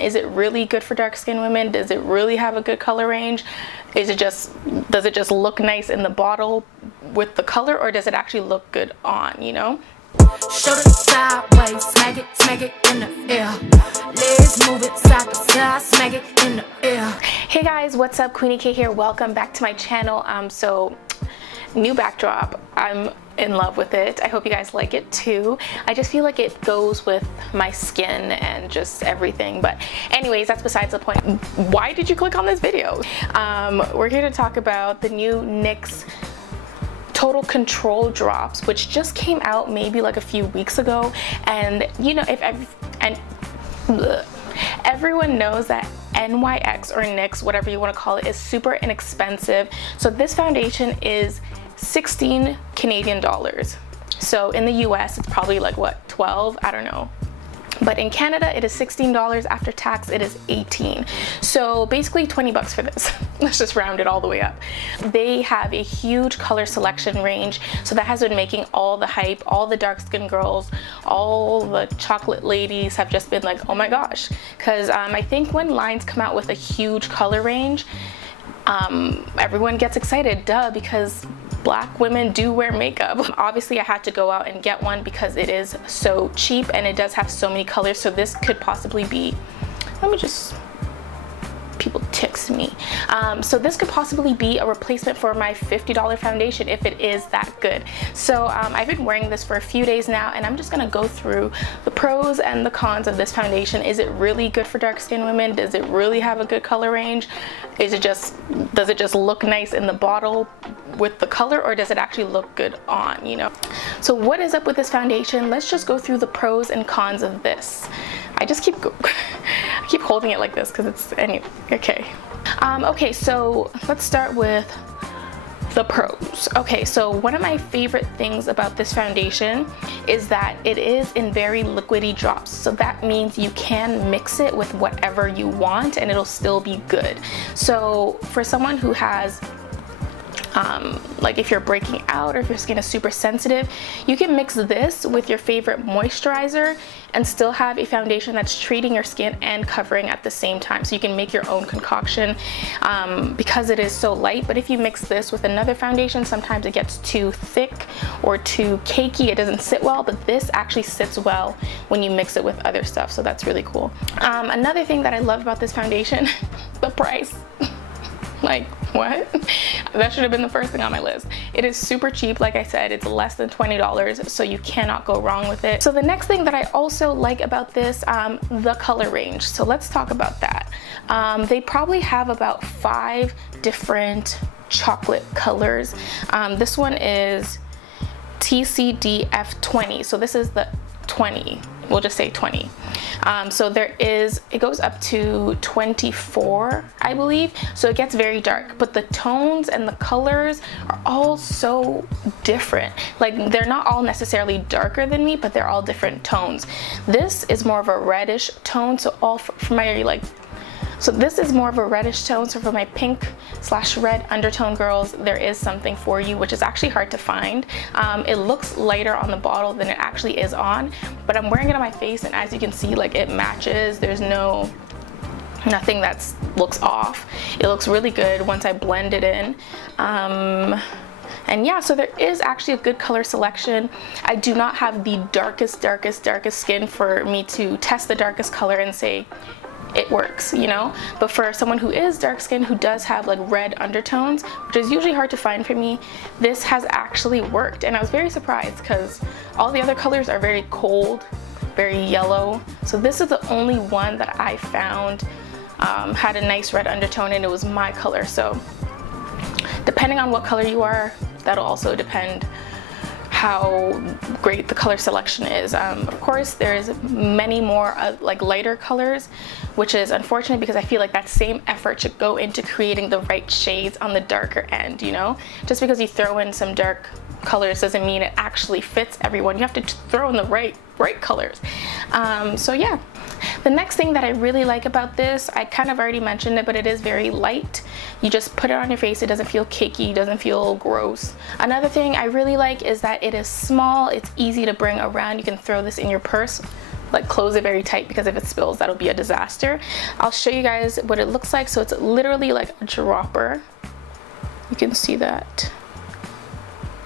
Is it really good for dark skinned women? Does it really have a good color range? Does it just look nice in the bottle with the color, or does it actually look good on, you know? Shoulder sideways, smack it in the air. Legs move it side to side, smack it in the air. Hey guys, what's up? Queenie K here. Welcome back to my channel. So new backdrop. I'm in love with it. I hope you guys like it too. I just feel like it goes with my skin and just everything. But anyways, that's besides the point. Why did you click on this video? We're here to talk about the new NYX Total Control drops, which just came out maybe like a few weeks ago. And you know, everyone knows that NYX or NYX, whatever you want to call it, is super inexpensive. So this foundation is 16 Canadian dollars. So in the US it's probably like what, 12? I don't know. But in Canada it is $16. After tax it is 18. So basically 20 bucks for this. Let's just round it all the way up. They have a huge color selection range, so that has been making all the hype. All the dark skinned girls, all the chocolate ladies have just been like, oh my gosh, because I think when lines come out with a huge color range, everyone gets excited, duh, because Black women do wear makeup. Obviously I had to go out and get one because it is so cheap and it does have so many colors. So this could possibly be, people text me. So this could possibly be a replacement for my $50 foundation if it is that good. So I've been wearing this for a few days now, and I'm just gonna go through the pros and the cons of this foundation. Is it really good for dark skinned women? Does it really have a good color range? Does it just look nice in the bottle with the color, or does it actually look good on, you know? So what is up with this foundation? Let's just go through the pros and cons of this. I just keep holding it like this because it's okay. Okay, so let's start with the pros. Okay, so one of my favorite things about this foundation is that it is in very liquidy drops. So that means you can mix it with whatever you want and it'll still be good. So for someone who has like if you're breaking out or if your skin is super sensitive, you can mix this with your favorite moisturizer and still have a foundation that's treating your skin and covering at the same time. So you can make your own concoction because it is so light. But if you mix this with another foundation, sometimes it gets too thick or too cakey. It doesn't sit well, but this actually sits well when you mix it with other stuff. So that's really cool. Another thing that I love about this foundation, the price. Like, what? That should have been the first thing on my list. It is super cheap. Like I said, it's less than $20, so you cannot go wrong with it. So the next thing that I also like about this, the color range. So let's talk about that. They probably have about 5 different chocolate colors. This one is TCDF20, so this is the 20. We'll just say 20. So it goes up to 24, I believe. So it gets very dark, but the tones and the colors are all so different. Like, they're not all necessarily darker than me, but they're all different tones. This is more of a reddish tone, so so this is more of a reddish tone. So for my pink/red undertone girls, there is something for you, which is actually hard to find. It looks lighter on the bottle than it actually is on, but I'm wearing it on my face, and as you can see, like, it matches. There's nothing that looks off. It looks really good once I blend it in. And yeah, so there is actually a good color selection. I do not have the darkest skin for me to test the darkest color and say it works, you know. But for someone who is dark skinned, who does have like red undertones, which is usually hard to find for me, this has actually worked. And I was very surprised because all the other colors are very cold, very yellow. So this is the only one that I found had a nice red undertone, and it was my color. So depending on what color you are, that'll also depend how great the color selection is. Of course, there's many more like lighter colors, which is unfortunate because I feel like that same effort should go into creating the right shades on the darker end, you know? Just because you throw in some dark colors doesn't mean it actually fits everyone. You have to throw in the right colors. So yeah. The next thing that I really like about this, I kind of already mentioned it, but it is very light. You just put it on your face, it doesn't feel cakey, it doesn't feel gross. Another thing I really like is that it is small, it's easy to bring around. You can throw this in your purse. like close it very tight, because if it spills, that'll be a disaster. I'll show you guys what it looks like. So it's literally like a dropper. You can see that.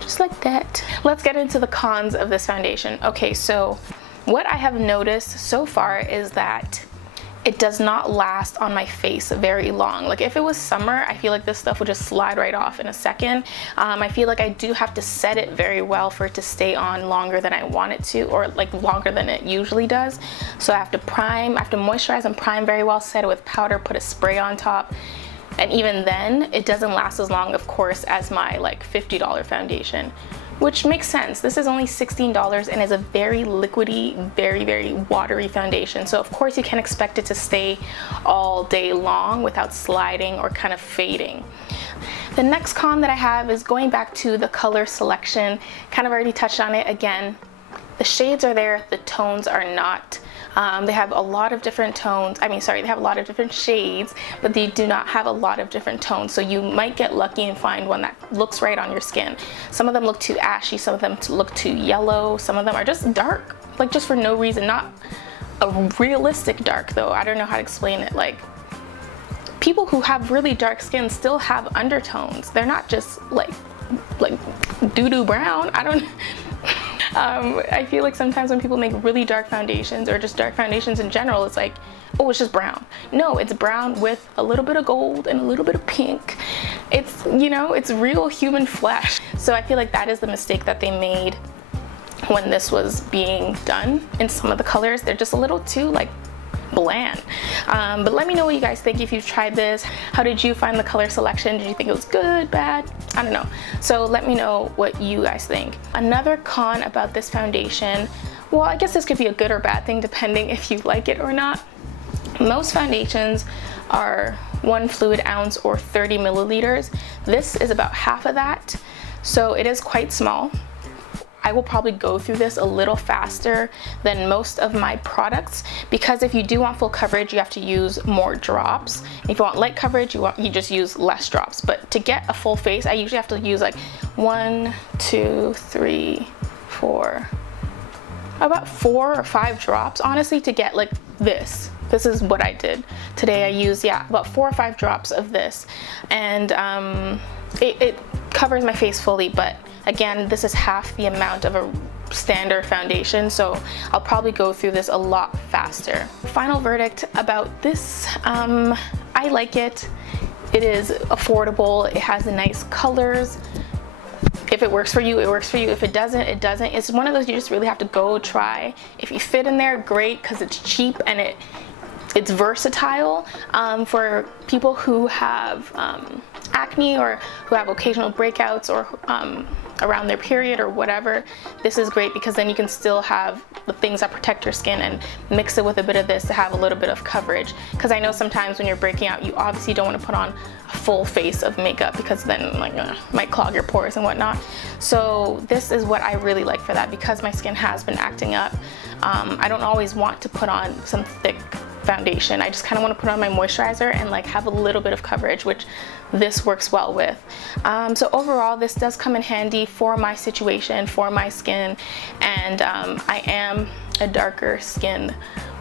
Just like that. Let's get into the cons of this foundation. Okay, so what I have noticed so far is that it does not last on my face very long. Like if it was summer, I feel like this stuff would just slide right off in a second. I feel like I do have to set it very well for it to stay on longer than I want it to, or like longer than it usually does. So I have to prime, I have to moisturize and prime very well, set it with powder, put a spray on top. And even then, it doesn't last as long, of course, as my like $50 foundation, which makes sense. This is only $16 and is a very liquidy, very watery foundation. So of course you can expect it to stay all day long without sliding or kind of fading. The next con that I have is going back to the color selection. Kind of already touched on it again. The shades are there, the tones are not. They have a lot of different tones. I mean, sorry, they have a lot of different shades, but they do not have a lot of different tones. So you might get lucky and find one that looks right on your skin. Some of them look too ashy, some of them look too yellow, some of them are just dark, like just for no reason. Not a realistic dark though. I don't know how to explain it. Like people who have really dark skin still have undertones. They're not just like doo-doo brown. I don't I feel like sometimes when people make really dark foundations, or just dark foundations in general, it's like, oh, it's just brown. No, it's brown with a little bit of gold and a little bit of pink. It's, you know, it's real human flesh. So I feel like that is the mistake that they made when this was being done. In some of the colors, they're just a little too like bland. But let me know what you guys think if you've tried this. How did you find the color selection? Did you think it was good, bad? I don't know. So let me know what you guys think. Another con about this foundation, well, I guess this could be a good or bad thing depending if you like it or not. Most foundations are 1 fluid ounce or 30 milliliters. This is about half of that, so it is quite small. I will probably go through this a little faster than most of my products, because if you do want full coverage, you have to use more drops. If you want light coverage, you just use less drops. But to get a full face, I usually have to use like 1, 2, 3, 4, about 4 or 5 drops, honestly, to get like this. This is what I did today. I used, yeah, about 4 or 5 drops of this, and it covers my face fully, but again, this is half the amount of a standard foundation, so I'll probably go through this a lot faster. Final verdict about this, I like it. It is affordable, it has nice colors. If it works for you, it works for you. If it doesn't, it doesn't. It's one of those you just really have to go try. If you fit in there, great, because it's cheap and it's versatile. For people who have acne, or who have occasional breakouts, or around their period or whatever, this is great, because then you can still have the things that protect your skin and mix it with a bit of this to have a little bit of coverage. Because I know sometimes when you're breaking out, you obviously don't want to put on a full face of makeup, because then like might clog your pores and whatnot. So this is what I really like for that, because my skin has been acting up. I don't always want to put on some thick foundation. I just kind of want to put on my moisturizer and like have a little bit of coverage, which this works well with. So overall, this does come in handy for my situation, for my skin, and I am a darker skinned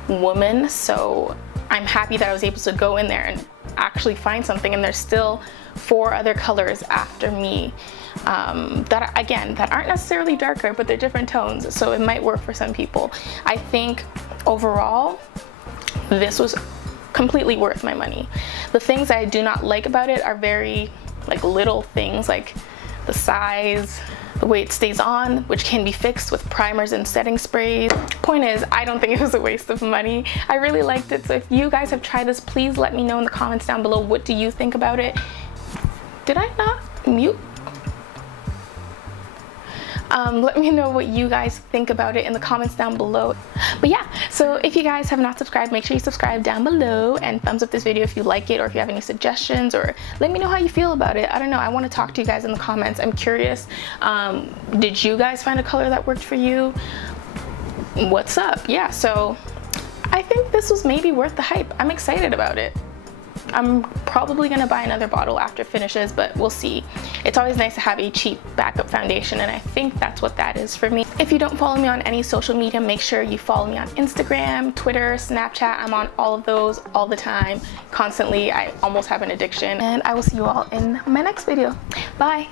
woman, so I'm happy that I was able to go in there and actually find something, and there's still 4 other colors after me that again, that aren't necessarily darker, but they're different tones, so it might work for some people. I think overall this was completely worth my money. The things that I do not like about it are very like little things, like the size, the way it stays on, which can be fixed with primers and setting sprays. Point is, I don't think it was a waste of money. I really liked it, so if you guys have tried this, please let me know in the comments down below. What do you think about it? Did I not mute? Let me know what you guys think about it in the comments down below. But yeah, so if you guys have not subscribed, make sure you subscribe down below and thumbs up this video if you like it, or if you have any suggestions, or let me know how you feel about it. I don't know, I want to talk to you guys in the comments. I'm curious, did you guys find a color that worked for you? What's up? Yeah, so I think this was maybe worth the hype. I'm excited about it. I'm probably gonna buy another bottle after it finishes, but we'll see. It's always nice to have a cheap backup foundation, and I think that's what that is for me. If you don't follow me on any social media, make sure you follow me on Instagram, Twitter, Snapchat. I'm on all of those all the time, constantly. I almost have an addiction, and I will see you all in my next video. Bye.